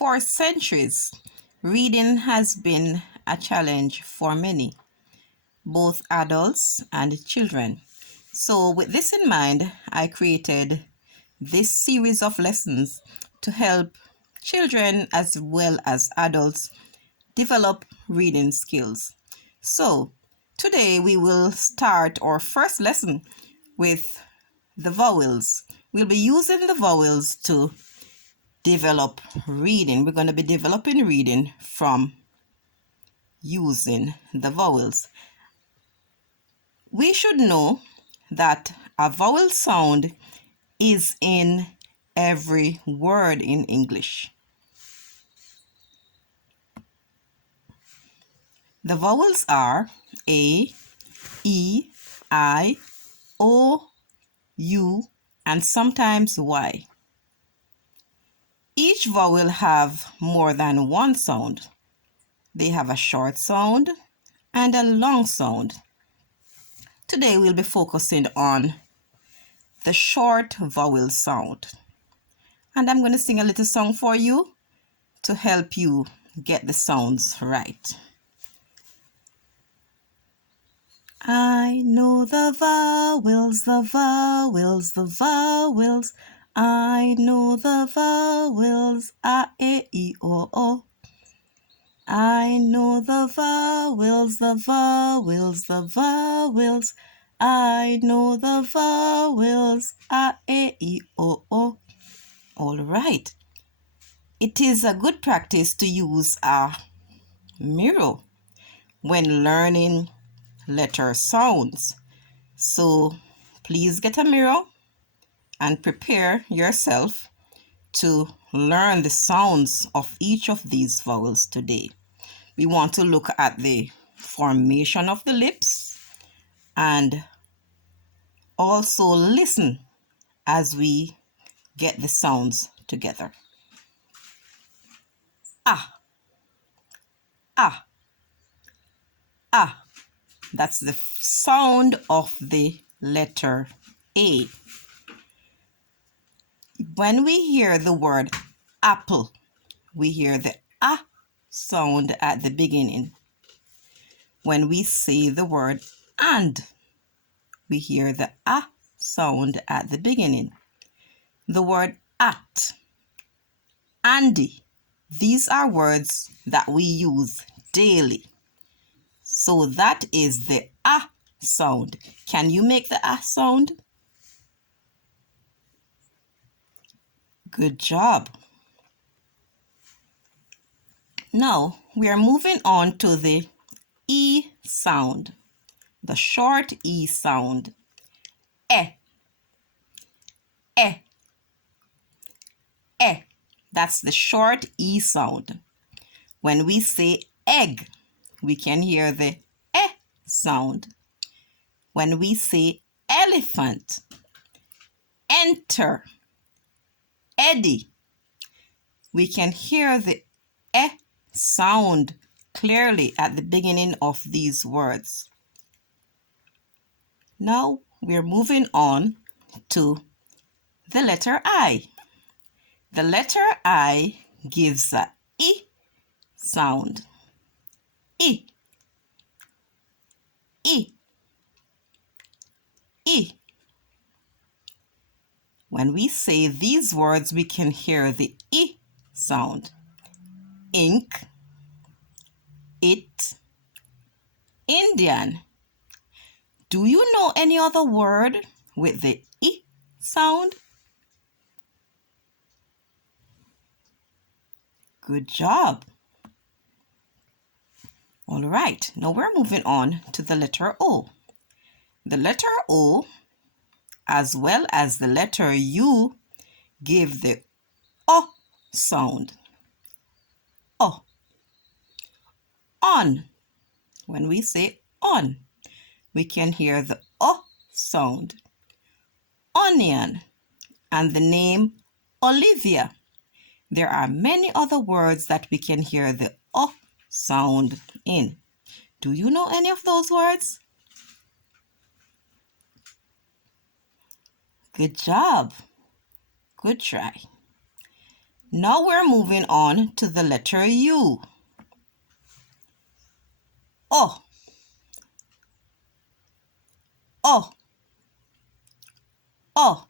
For centuries, reading has been a challenge for many, both adults and children. So, with this in mind, I created this series of lessons to help children as well as adults develop reading skills. So, today we will start our first lesson with the vowels. We'll be using the vowels to develop reading. We're going to be developing reading from using the vowels. We should know that a vowel sound is in every word in English. The vowels are A, E, I, O, U, and sometimes Y. Each vowel have more than one sound. They have a short sound and a long sound. Today we'll be focusing on the short vowel sound. And I'm going to sing a little song for you to help you get the sounds right. I know the vowels, the vowels, the vowels. I know the vowels, a, e, I, o, o. I know the vowels, the vowels, the vowels. I know the vowels, a, e, I, o, o. All right. It is a good practice to use a mirror when learning letter sounds. So please get a mirror and prepare yourself to learn the sounds of each of these vowels today. We want to look at the formation of the lips and also listen as we get the sounds together. Ah, ah, ah. That's the sound of the letter A. When we hear the word apple, we hear the ah sound at the beginning. When we say the word and, we hear the ah sound at the beginning. The word at, Andy, these are words that we use daily. So that is the ah sound. Can you make the ah sound? Good job. Now we are moving on to the E sound, the short E sound. Eh, eh, eh. That's the short E sound. When we say egg, we can hear the eh sound. When we say elephant, enter, Eddie, we can hear the eh sound clearly at the beginning of these words. Now we're moving on to the letter I. The letter I gives a I sound. I, I, I. When we say these words, we can hear the I sound. Ink, it, Indian. Do you know any other word with the I sound? Good job. All right, now we're moving on to the letter O. The letter O, as well as the letter U, give the O sound. O. On. When we say on, we can hear the O sound. Onion and the name Olivia. There are many other words that we can hear the O sound in. Do you know any of those words? Good job. Good try. Now we're moving on to the letter U. O, O, O.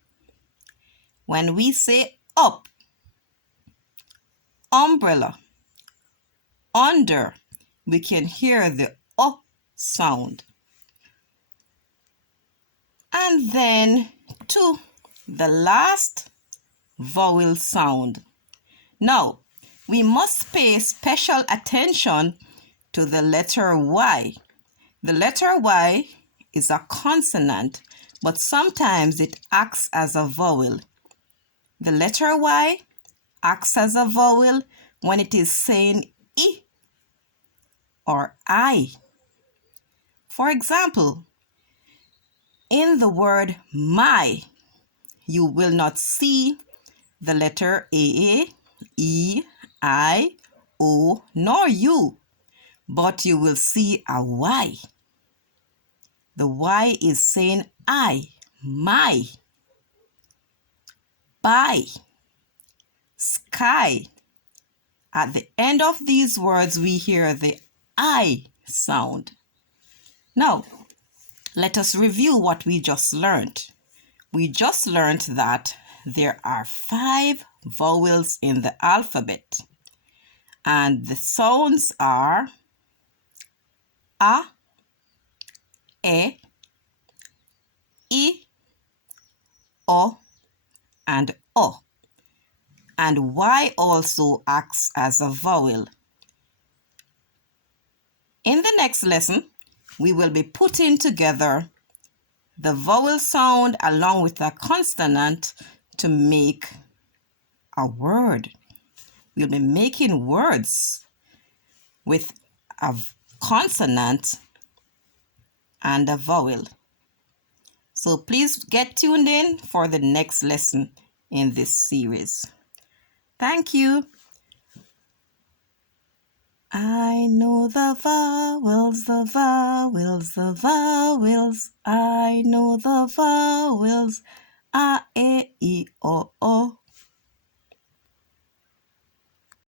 When we say up, umbrella, under, we can hear the O sound. And then to the last vowel sound. Now, we must pay special attention to the letter Y. The letter Y is a consonant, but sometimes it acts as a vowel. The letter Y acts as a vowel when it is saying I or I. For example, in the word my, you will not see the letter A, E, I, O, nor U, but you will see a Y. The Y is saying I, my, by, sky. At the end of these words, we hear the I sound. Now, let us review what we just learned. We just learned that there are 5 vowels in the alphabet, and the sounds are A, E, I, O, and O. And Y also acts as a vowel. In the next lesson, we will be putting together the vowel sound along with a consonant to make a word. We'll be making words with a consonant and a vowel. So please get tuned in for the next lesson in this series. Thank you. I know the vowels, the vowels, the vowels. I know the vowels. A, E, I, O, O.